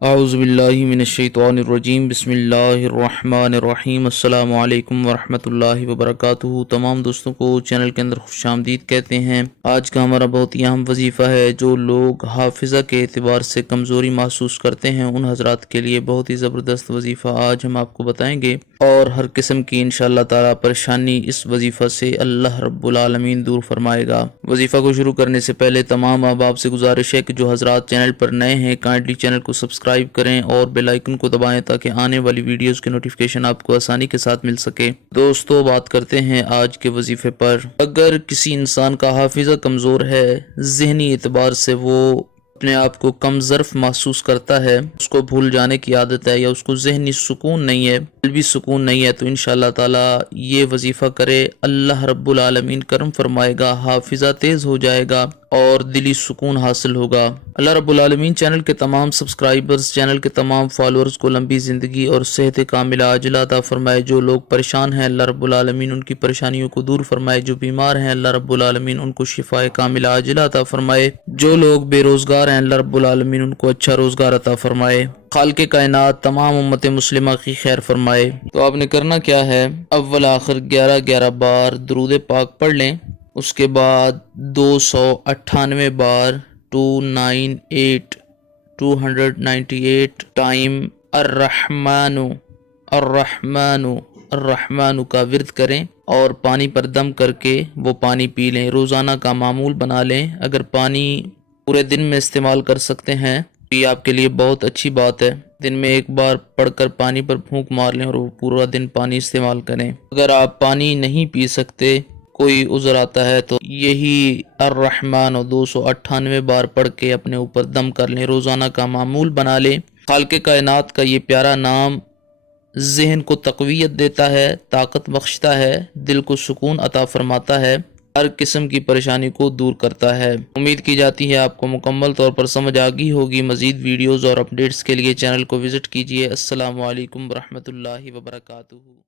अऊज़ुबिल्लाहि मिनश्शैतानिर्रजीम बिस्मिल्लाहिर्रहमानिर्रहीम अस्सलामु अलैकुम वरहमतुल्लाहि वबरकातुहू। तमाम दोस्तों को चैनल के अंदर खुशामदीद कहते हैं। आज का हमारा बहुत ही अहम वजीफ़ा है। जो लोग हाफिज़ा के एतबार से कमज़ोरी महसूस करते हैं उन हजरात के लिए बहुत ही ज़बरदस्त वजीफ़ा आज हम आपको बताएंगे, और हर किस्म की इंशाअल्लाह ताला परेशानी इस वजीफ़ा से अल्लाह रब्बुल आलमीन दूर फरमाएगा। वजीफ़ा को शुरू करने से पहले तमाम अहबाब से गुजारिश है कि जो हजरात चैनल पर नए हैं काइंडली चैनल को सब्सक्राइब करें और बेल आइकन को दबाएं ताकि आने वाली वीडियोस के नोटिफिकेशन आपको आसानी के साथ मिल सके। दोस्तों, बात करते हैं आज के वजीफे पर। अगर किसी इंसान का हाफिज़ा कमज़ोर है, ज़हनी एतबार से वो अपने आप को कम ज़र्फ महसूस करता है, उसको भूल जाने की आदत है, या उसको ज़हनी सुकून नहीं है, क़ल्बी सुकून नहीं है, तो इंशाअल्लाह ताला ये वजीफ़ा करे, अल्लाह रब्बुल आलमीन करम फरमाएगा, हाफिज़ा तेज़ हो जाएगा और दिली सुकून हासिल होगा। अल्लाह रब्बुल आलमीन चैनल के तमाम सब्सक्राइबर्स, चैनल के तमाम फॉलोअर्स को लंबी ज़िंदगी और सेहत कामिला आजिला अता फरमाए। जो लोग परेशान हैं अल्लाह रब्बुल आलमीन उनकी परेशानियों को दूर फरमाए। जो बीमार हैं अल्लाह रब्बुल आलमीन उनको शिफाए कामिला आजिला अता फरमाए। जो लोग बेरोज़गार हैं अल्लाह रब्बुल आलमीन उनको अच्छा रोज़गार अता फरमाए। खालिक़े कायनात तमाम उम्मत मुस्लिमा की खैर फरमाए। तो आपने करना क्या है, अव्वल आखिर 11-11 बार दुरूद पाक पढ़ लें। उसके बाद 298 बार 298 टाइम अर्रहमानु अर्रहमानु अर्रहमानु का विर्द करें और पानी पर दम करके वो पानी पी लें। रोज़ाना का मामूल बना लें। अगर पानी पूरे दिन में इस्तेमाल कर सकते हैं तो ये आपके लिए बहुत अच्छी बात है। दिन में एक बार पढ़कर पानी पर फूंक मार लें और वो पूरा दिन पानी इस्तेमाल करें। अगर आप पानी नहीं पी सकते, कोई उज़र आता है, तो यही अर्रहमान और 298 बार पढ़ के अपने ऊपर दम कर लें। रोज़ाना का मामूल बना लें। खालिक़े कायनात का ये प्यारा नाम ज़हन को तक़वियत देता है, ताकत बख्शता है, दिल को सुकून अता फरमाता है, हर किस्म की परेशानी को दूर करता है। उम्मीद की जाती है आपको मुकम्मल तौर पर समझ आ गई होगी। मज़ीद वीडियोज़ और अपडेट्स के लिए चैनल को विज़िट कीजिए। अस्सलामु अलैकुम वरहमतुल्लाहि वबरकातुहू।